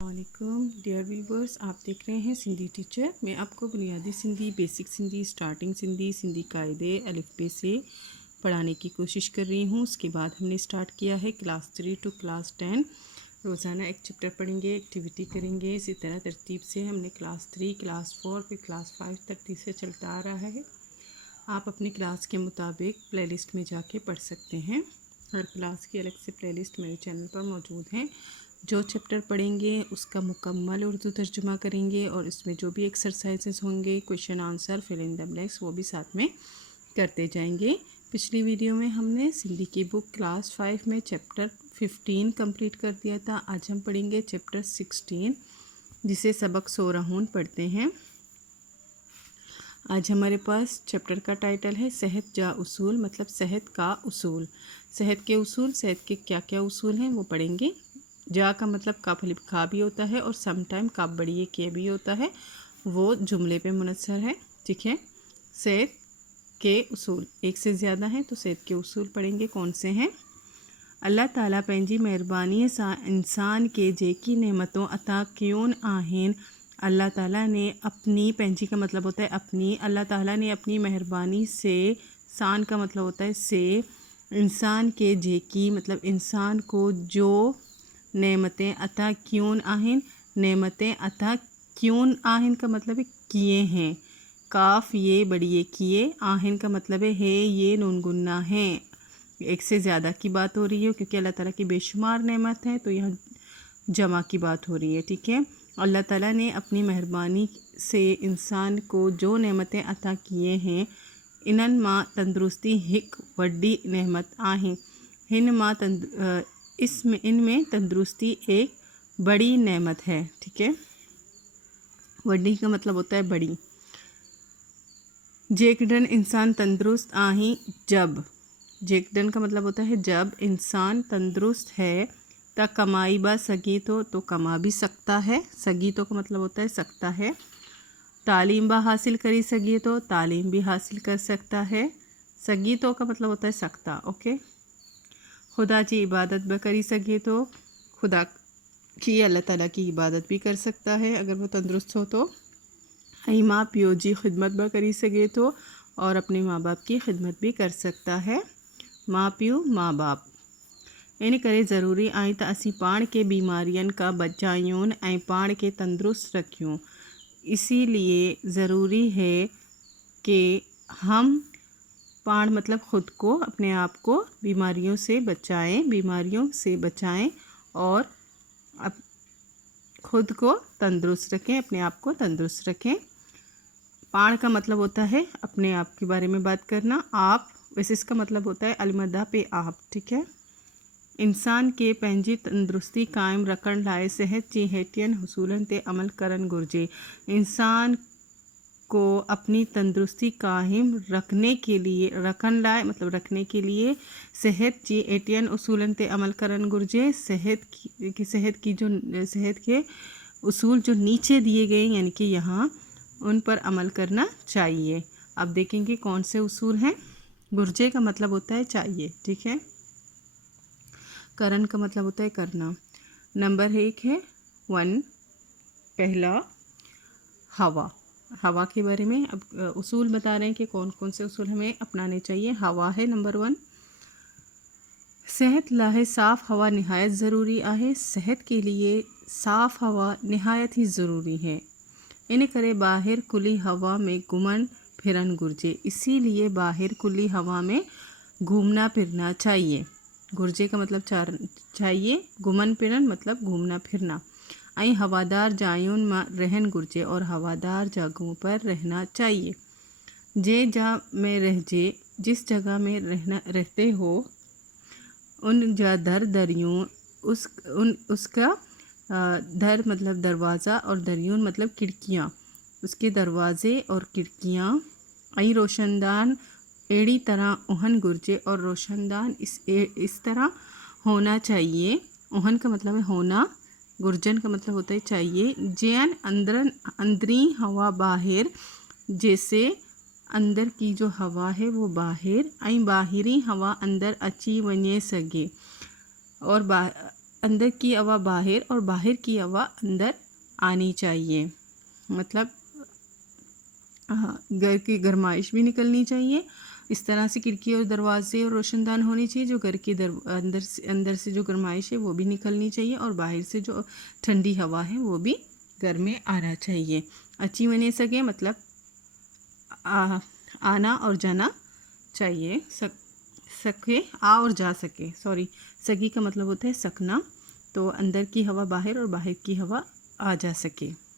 वालेकुम dear viewers, आप देख रहे हैं सिंधी टीचर। मैं आपको बुनियादी सिंधी, बेसिक सिंधी, स्टार्टिंग सिंधी, सिंधी कायदे अलिफ बे से पढ़ाने की कोशिश कर रही हूँ। उसके बाद हमने स्टार्ट किया है क्लास 3 टू क्लास 10। रोज़ाना एक चैप्टर पढ़ेंगे, एक्टिविटी करेंगे। इसी तरह तरतीब से हमने क्लास 3, क्लास 4 फिर क्लास 5 तरतीब से चलता आ रहा है। आप अपनी क्लास के मुताबिक प्लेलिस्ट में जाके पढ़ सकते हैं। हर क्लास की अलग से प्लेलिस्ट मेरे चैनल पर मौजूद हैं। जो चैप्टर पढ़ेंगे उसका मुकम्मल उर्दू तर्जुमा करेंगे और इसमें जो भी एक्सरसाइजेस होंगे, question answer, fill in the blanks, वो भी साथ में करते जाएंगे। पिछली वीडियो में हमने सिंधी की बुक क्लास 5 में चैप्टर 15 कंप्लीट कर दिया था। आज हम पढ़ेंगे चैप्टर 16, जिसे सबक सोरहून पढ़ते हैं। आज हमारे पास चैप्टर का टाइटल है सेहत जा उसूल, मतलब सेहत का उसूल। सेहत के उसूल, सेहत के क्या क्या उसूल हैं वो पढ़ेंगे। जा का मतलब काफ अलिफ खा भी होता है और समटाइम काफ बड़ी के भी होता है, वो जुमले पे मुनस्सर है। ठीक है, सेहत के उसूल एक से ज़्यादा हैं, तो सेहत के उसूल पढ़ेंगे। कौन से हैं? अल्लाह ताला पंहिंजी महिरबानी सां इंसान के जेकी नेमतों अता क्यून आहिन। अल्लाह ताला ने अपनी, पंहिंजी का मतलब होता है अपनी, अल्लाह ताला ने अपनी मेहरबानी से, सान का मतलब होता है से, इंसान के जेकी मतलब इंसान को जो नेमतें अता क्यून आहिन, नेमतें अता क्यून आहिन का मतलब है किए हैं। काफ ये बड़ी किए, आहिन का मतलब है ये नून गुन्ना है। एक से ज़्यादा की बात हो रही है क्योंकि अल्लाह ताला की बेशुमार नेमत है, तो यहाँ जमा की बात हो रही है। ठीक है, अल्लाह ताला ने अपनी मेहरबानी से इंसान को जो नेमतें अता किए हैं, इनन मां तंदुरुस्ती हिक वड्डी नेमत आहे। हिन मां इसमें इनमें तंदुरुस्ती एक बड़ी नेमत है। ठीक है, वड्डी का मतलब होता है बड़ी। जेकडन इंसान तंदुरुस्त आही जब, जेकडन का मतलब होता है जब इंसान तंदुरुस्त है, ता कमाई बा सगी तो कमा भी सकता है। सगी तो का मतलब होता है सकता है। तालीम बा हासिल करी सगी तो तालीम भी हासिल कर सकता है। सगी तो का मतलब होता है सकता। ओके, खुदा की इबादत ब करी सगे तो खुदा की, अल्लाह ताला की इबादत भी कर सकता है अगर वो तंदुरुस्त हो तो। आई माँ प्यो जी खिदमत ब करी सगे तो, और अपने माँ बाप की खिदमत भी कर सकता है। माँ प्यो माँ बाप इन करे ज़रूरी आई त असी पाण के बीमारियन का बचायूं ऐं पाण के तंदुरुस्त रखूं। इसीलिए ज़रूरी है कि हम पाण मतलब ख़ुद को, अपने आप को बीमारियों से बचाएं और ख़ुद को तंदुरुस्त रखें, अपने आप को तंदुरुस्त रखें। पाण का मतलब होता है अपने आप के बारे में बात करना, आप, वैसे इसका मतलब होता है अलमदा पे आप। ठीक है, इंसान के पंहिंजी तंदुरुस्ती कायम रखण लाइ सेहत जी हेठियन हुसूलन ते अमल करण घुर्जे। इंसान को अपनी तंदुरुस्ती कायम रखने के लिए, रखण लाइ मतलब रखने के लिए, सेहत जी एटियन उसूलन ते अमल करण घुर्जे। सेहत के उसूल जो नीचे दिए गए यानी कि यहाँ, उन पर अमल करना चाहिए। अब देखेंगे कौन से उसूल हैं। गुर्जे का मतलब होता है चाहिए। ठीक है, करण का मतलब होता है करना। नंबर 1 है 1, पहला हवा। हवा के बारे में अब उसूल बता रहे हैं कि कौन कौन से उसूल हमें अपनाने चाहिए। हवा है नंबर 1। सेहत लाहे साफ़ हवा नहायत ज़रूरी आहे। सेहत के लिए साफ़ हवा नहायत ही ज़रूरी है। इन करे बाहर खुली हवा में घुमन फिरन घुर्जे। इसीलिए बाहर खुली हवा में घूमना फिरना चाहिए। घुर्जे का मतलब चाहिए, घुमन फिरन मतलब घूमना फिरना। आई हवादार जायुन में रहन घुर्जे, और हवादार जगहों पर रहना चाहिए। जे जा में रहजे, जिस जगह में रहते हो, उन जा दर दरियों, उसका दर मतलब दरवाज़ा और दरियों मतलब खिड़कियाँ, उसके दरवाज़े और खिड़कियाँ। आई रोशनदान एड़ी तरह ओहन गुर्जे, और रोशनदान इस तरह होना चाहिए। ओहन का मतलब है होना, गुर्जन का मतलब होता है चाहिए। जैन अंदरी हवा बाहर, जैसे अंदर की जो हवा है वो बाहर, आई बाहरी हवा अंदर अची वने सके, और अंदर की हवा बाहर और बाहर की हवा अंदर आनी चाहिए। मतलब घर की गर्माइश भी निकलनी चाहिए। इस तरह से खिड़की और दरवाजे और रोशनदान होनी चाहिए। जो घर की अंदर से जो गर्माइश है वो भी निकलनी चाहिए और बाहर से जो ठंडी हवा है वो भी घर में आना चाहिए। अच्छी बने सके मतलब आना और जाना चाहिए। सके आ और जा सके, सॉरी, सकी का मतलब होता है सकना। तो अंदर की हवा बाहर और बाहर की हवा आ जा सके।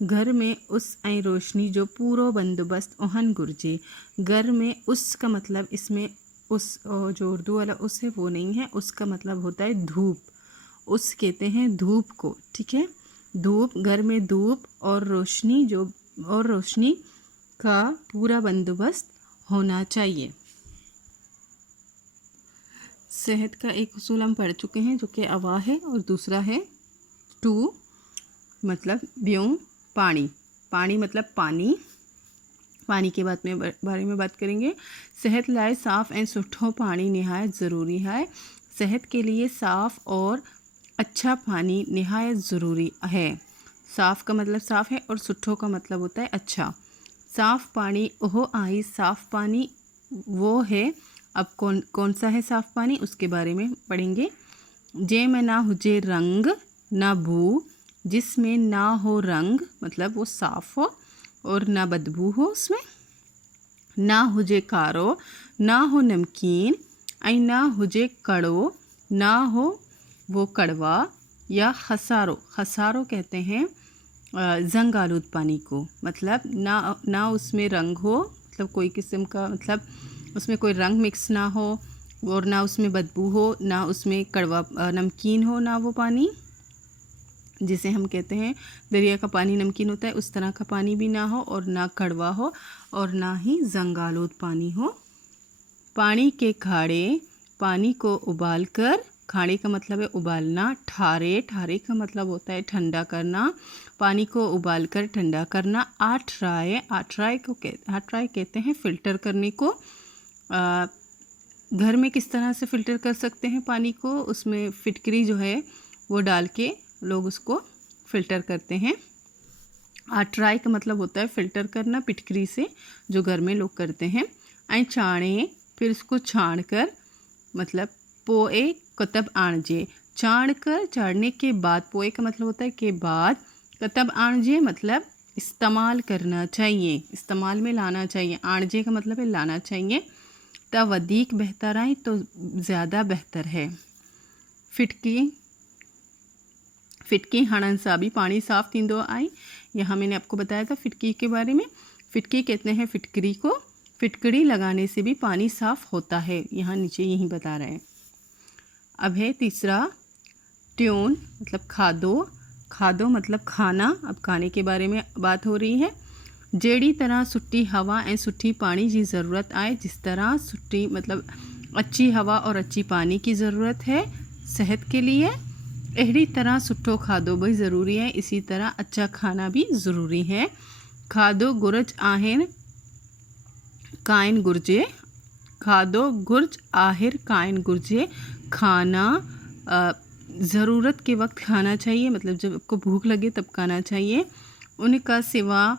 घर में उस ऐं रोशनी जो पूरो बंदोबस्त ओहन गुरजे। घर में उस का मतलब इसमें उस जो उर्दू वाला उस है वो नहीं है, उसका मतलब होता है धूप। उस कहते हैं धूप को, ठीक है। धूप, घर में धूप और रोशनी का पूरा बंदोबस्त होना चाहिए। सेहत का एक उसूल हम पढ़ चुके हैं जो कि अवा है और दूसरा है टू मतलब ब्यों पानी। पानी मतलब पानी के बारे में बात करेंगे। सेहत लाए साफ़ ऐं सुठो पानी निहायत ज़रूरी है। सेहत के लिए साफ़ और अच्छा पानी निहायत ज़रूरी है। साफ़ का मतलब साफ़ है और सुठो का मतलब होता है अच्छा। साफ़ पानी ओहो आई, साफ़ पानी वो है। अब कौन सा है साफ़ पानी, उसके बारे में पढ़ेंगे। जे में ना हुजे रंग ना बू, जिसमें ना हो रंग मतलब वो साफ़ हो और ना बदबू हो उसमें। ना हुजे कारो, ना हो नमकीन, ऐं ना हुजे कड़ो, ना हो वो कड़वा या खसारो कहते हैं जंग आलूद पानी को। मतलब ना उसमें रंग हो, मतलब कोई किस्म का, मतलब उसमें कोई रंग मिक्स ना हो और ना उसमें बदबू हो, ना उसमें कड़वा नमकीन हो, ना वो पानी जिसे हम कहते हैं दरिया का पानी नमकीन होता है उस तरह का पानी भी ना हो और ना कड़वा हो और ना ही जंग आलूद पानी हो। पानी के खाड़े, पानी को उबालकर, खाड़े का मतलब है उबालना। ठारे का मतलब होता है ठंडा करना। पानी को उबालकर ठंडा करना। आठराय कहते हैं फ़िल्टर करने को। घर में किस तरह से फ़िल्टर कर सकते हैं पानी को, उसमें फिटकरी जो है वो डाल के लोग उसको फ़िल्टर करते हैं। आठराय का मतलब होता है फ़िल्टर करना, पिटकरी से जो घर में लोग करते हैं। ऐं छाणे, फिर उसको छाण कर, मतलब पोए कतब आणजे, छाण कर छाड़ने के बाद, पोए का मतलब होता है के बाद, कतब आणजे मतलब इस्तेमाल करना चाहिए, इस्तेमाल में लाना चाहिए। आणजे का मतलब है लाना चाहिए। ता वधीक बेहतर आए तो ज़्यादा बेहतर है। फिटकी हणन सा भी पानी साफ़ थींदो आहे। यहाँ मैंने आपको बताया था फिटकी के बारे में। फिटकी कहते हैं फिटकरी को। फिटकड़ी लगाने से भी पानी साफ़ होता है, यहाँ नीचे यही बता रहे हैं। अब है तीसरा ट्यून मतलब खादो मतलब खाना। अब खाने के बारे में बात हो रही है। जेड़ी तरह सुट्टी हवा ऐं सुट्टी पानी की ज़रूरत आए, जिस तरह सुट्टी मतलब अच्छी हवा और अच्छी पानी की ज़रूरत है सेहत के लिए, अहिड़ी तरह सुठो खादो भी ज़रूरी है। इसी तरह अच्छा खाना भी ज़रूरी है। खादो गुर्ज आहिर काइन गुर्जे, खादो गुर्ज आहिर काइन गुर्जे। खाना ज़रूरत के वक्त खाना चाहिए, मतलब जब आपको भूख लगे तब खाना चाहिए। उनका सिवा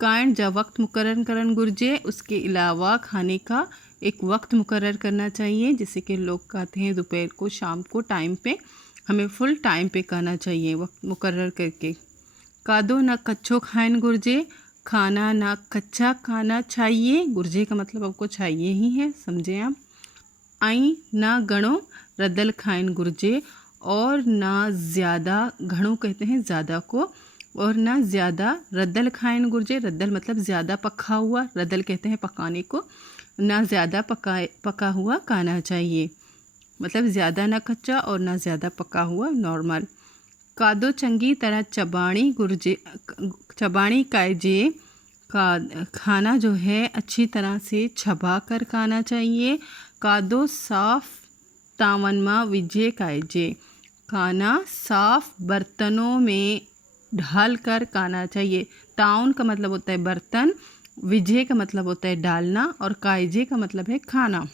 काइन जा वक्त मुकर्रर करन गुर्जे, उसके अलावा खाने का एक वक्त मुकर्रर करना चाहिए। जैसे कि लोग कहते हैं दोपहर को, शाम को, टाइम पे, हमें फुल टाइम पे खाना चाहिए वक्त मुकर्रर करके। कादो ना कच्चो खाइन गुर्जे, खाना ना कच्चा खाना चाहिए। गुर्जे का मतलब आपको चाहिए ही है, समझें आप। आई ना गणो रद्दल खाइन गुर्जे, और ना ज़्यादा, घणो कहते हैं ज़्यादा को, और ना ज़्यादा रद्दल खाइन गुर्जे। रद्दल मतलब ज़्यादा पका हुआ, रद्दल कहते हैं पकाने को। ना ज़्यादा पका हुआ खाना चाहिए, मतलब ज़्यादा ना कच्चा और ना ज़्यादा पका हुआ, नॉर्मल। कादो चंगी तरह चबाणी कायजे, का खाना जो है अच्छी तरह से छबा कर खाना चाहिए। कादो साफ़ तावन में विजे कायजे, खाना साफ़ बर्तनों में ढाल कर खाना चाहिए। ताउन का मतलब होता है बर्तन, विजे का मतलब होता है डालना, और कायजे का मतलब है खाना।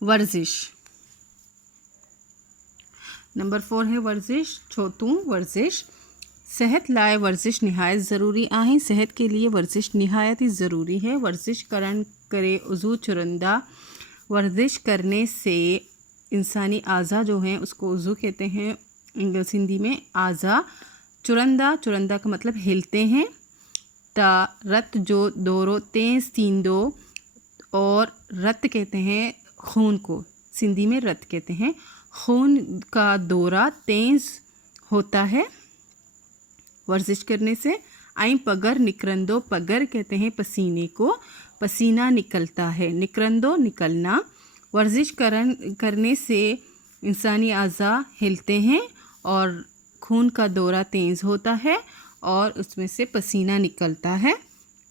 वर्जिश, नंबर 4 है वर्जिश, छोतू वर्जिश। सेहत लाए वर्जिश निहायत ज़रूरी आहे। सेहत के लिए वर्जिश निहायत ही ज़रूरी है। वर्जिश करण करे उज़ू चुरंदा। वर्जिश करने से इंसानी आज़ा जो हैं उसको उज़ू कहते हैं सिंधी में आज़ा। चुरंदा, चुरंदा का मतलब हिलते हैं। ता रत जो दोरो तेज़ तींदो, और रत कहते हैं खून को, सिंधी में रत कहते हैं। खून का दौरा तेज़ होता है वर्जिश करने से। आई पगर निकरंदो, पगर कहते हैं पसीने को, पसीना निकलता है। निकरंदो निकलना। वर्जिश करने से इंसानी अज़ा हिलते हैं और खून का दौरा तेज़ होता है और उसमें से पसीना निकलता है।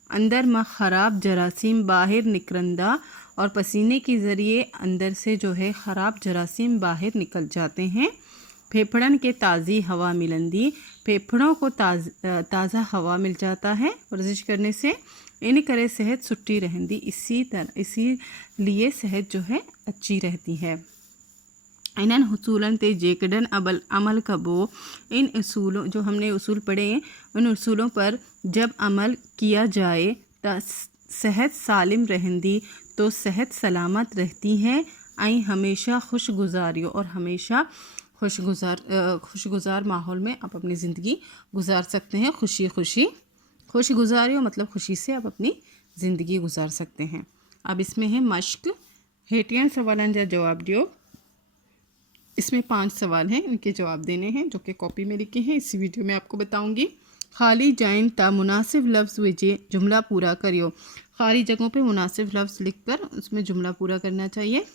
अंदर में ख़राब जरासीम बाहर निकरंदा, और पसीने के ज़रिए अंदर से जो है ख़राब जरासीम बाहर निकल जाते हैं। फेफड़न के ताज़ी हवा मिलंदी, फेफड़ों को ताज़ा हवा मिल जाता है वर्जिश करने से। इन करे सेहत सुट्टी रहंदी, इसीलिए सेहत जो है अच्छी रहती है। इन्हन उसूलन ते जेकड़न अमल कबो, इन उसूलों जो हमने उसूल पढ़े हैं उन उसूलों पर जब अमल किया जाए तो सेहत सालिम रहंदी, तो सेहत सलामत रहती है। आई हमेशा खुशगुजारियों, और हमेशा खुशगुजार माहौल में आप अपनी ज़िंदगी गुजार सकते हैं। खुशगुजारियों मतलब खुशी से आप अपनी ज़िंदगी गुजार सकते हैं। अब इसमें है मश्क। हेटियन सवालन जा जवाब दियो। इसमें 5 सवाल हैं, इनके जवाब देने हैं जो कि कॉपी में लिखे हैं। इसी वीडियो में आपको बताऊंगी। खाली जाइन ता मुनासिब लफ्ज़ विजे, जुमला पूरा करियो। खाली जगहों पे मुनासिब लफ्ज़ लिखकर उसमें जुमला पूरा करना चाहिए।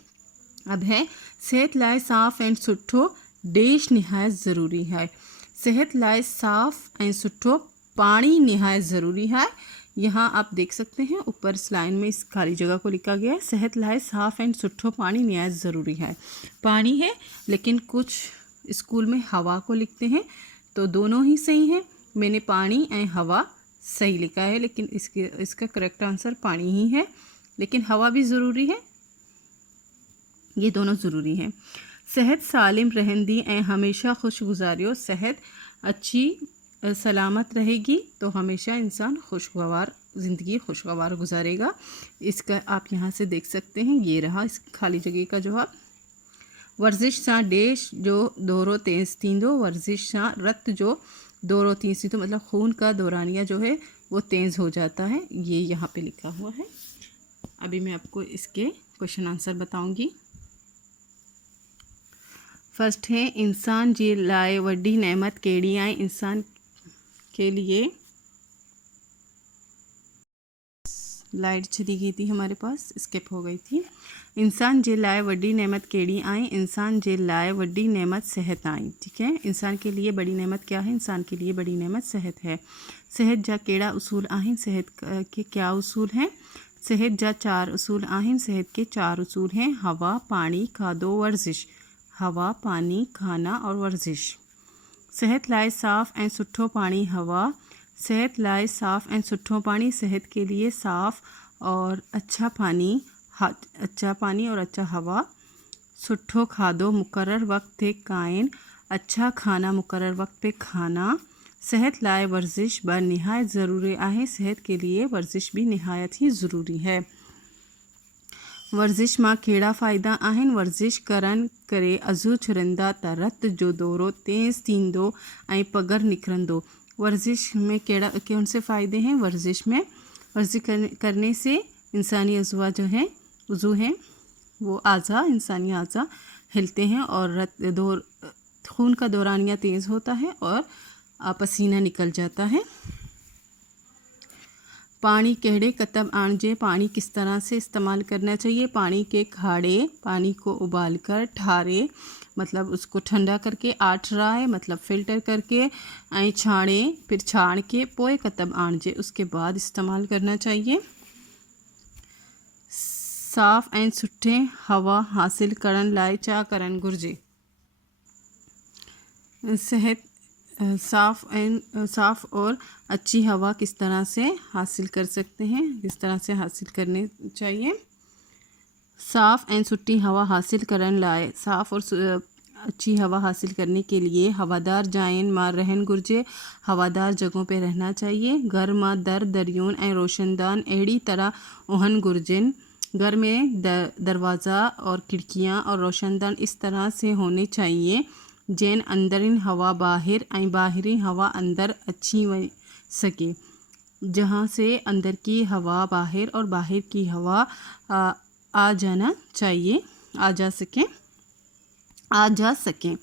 अब है सेहत लाए साफ़ एंड सुठो देश निहायत ज़रूरी है। सेहत लाए साफ़ एंड सुठो पानी निहायत ज़रूरी है। यहाँ आप देख सकते हैं ऊपर इस लाइन में इस खाली जगह को लिखा गया है, सेहत लाए साफ़ एंड सुठो पानी निहायत ज़रूरी है। पानी है, लेकिन कुछ स्कूल में हवा को लिखते हैं, तो दोनों ही सही हैं। मैंने पानी एंड हवा सही लिखा है, लेकिन इसका करेक्ट आंसर पानी ही है, लेकिन हवा भी ज़रूरी है, ये दोनों ज़रूरी हैं। सेहत सालिम रहंदी एं हमेशा खुशगुजारियो, सेहत अच्छी सलामत रहेगी तो हमेशा इंसान ज़िंदगी खुशगवार गुजारेगा। इसका आप यहाँ से देख सकते हैं, ये रहा इस खाली जगह का जवाब। वर्जिश सां देश जो दोरो तेज़ थींदो, वर्जिश सां रत जो दोरो तेज़ थींदो मतलब खून का दौरानिया जो है वो तेज़ हो जाता है, ये यहाँ पे लिखा हुआ है। अभी मैं आपको इसके क्वेश्चन आंसर बताऊँगी। फर्स्ट है इंसान जी लाए वड्डी नेमत केड़ी आए। इंसान के लिए लाइट चली गई थी, हमारे पास स्किप हो गई थी। इंसान जे लाए वड्डी नेमत केड़ी आए। इंसान जे लाए वड्डी नेमत सेहत आई। ठीक है, इंसान के लिए बड़ी नेमत क्या है? इंसान के लिए बड़ी नेमत सेहत है। सेहत जा केड़ा उसूल आहिन? सेहत के क्या उसूल हैं? सेहत जा 4 उसूल आहिन। सेहत के 4 उसूल हैं, हवा, पानी, खादो, वर्जिश। हवा, पानी, खाना और वर्जिश। सेहत लाए साफ़ ऐं सुठो पानी हवा। सेहत लाए साफ़ ऐं सुठो पानी, सेहत के लिए साफ़ और अच्छा पानी और अच्छा हवा। सुठो खादो मुकर्रर वक्त पे कायन, अच्छा खाना मुकर्रर वक्त पे खाना। सेहत लाए वर्जिश ब निहायत ज़रूरी आहे। सेहत के लिए वर्जिश भी निहायत ही ज़रूरी है। वर्जिश मां केड़ा फ़ाइदा आहिन? वर्जिश करण करे अज़ू छुरंदा त रत जो दौरो तेज़ थींदो ऐं पगर निकिरंदो। वर्जिश में कौन से फ़ायदे हैं? वर्जिश करने से इंसानी अज़वा जो है उज़ू हैं वो इंसानी आज़ा हिलते हैं और खून का दौरानिया तेज़ होता है और पसीना निकल जाता है। पानी केड़े कतब आणजे, पानी किस तरह से इस्तेमाल करना चाहिए? पानी के खाड़े, पानी को उबालकर, ठारे मतलब उसको ठंडा करके, आठराए मतलब फ़िल्टर करके, ऐं छाणे फिर छाण के पोए कतब आणजे उसके बाद इस्तेमाल करना चाहिए। साफ़ ऐं सुठे हवा हासिल करण लाए चा करण घुर्जे? सेहत साफ़ और अच्छी हवा किस तरह से हासिल कर सकते हैं? किस तरह से हासिल करने चाहिए? साफ़ एंड सुट्टी हवा हासिल करन लाए, साफ़ और अच्छी हवा हासिल करने के लिए हवादार जायन मां रहन घुर्जे। हवादार जगहों पे रहना चाहिए। घर मां दर दरियोन ऐं रोशनदान अहिड़ी तरह ओहन घुर्जनि। घर में दरवाज़ा और खिड़कियाँ और रोशनदान इस तरह से होने चाहिए जैन अंदरिन हवा बाहर ऐं बाहरी हवा अंदर अची सके, जहाँ से अंदर की हवा बाहर और बाहर की हवा आ जाना चाहिए, आ जा सकें।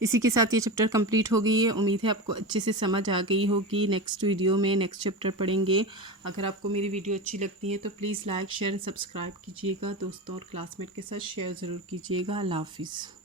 इसी के साथ ये चैप्टर कंप्लीट हो गई है। उम्मीद है आपको अच्छे से समझ आ गई होगी। नेक्स्ट वीडियो में नेक्स्ट चैप्टर पढ़ेंगे। अगर आपको मेरी वीडियो अच्छी लगती है तो please like share and subscribe कीजिएगा। दोस्तों और क्लासमेट के साथ शेयर ज़रूर कीजिएगा। अल्लाह हाफिज़।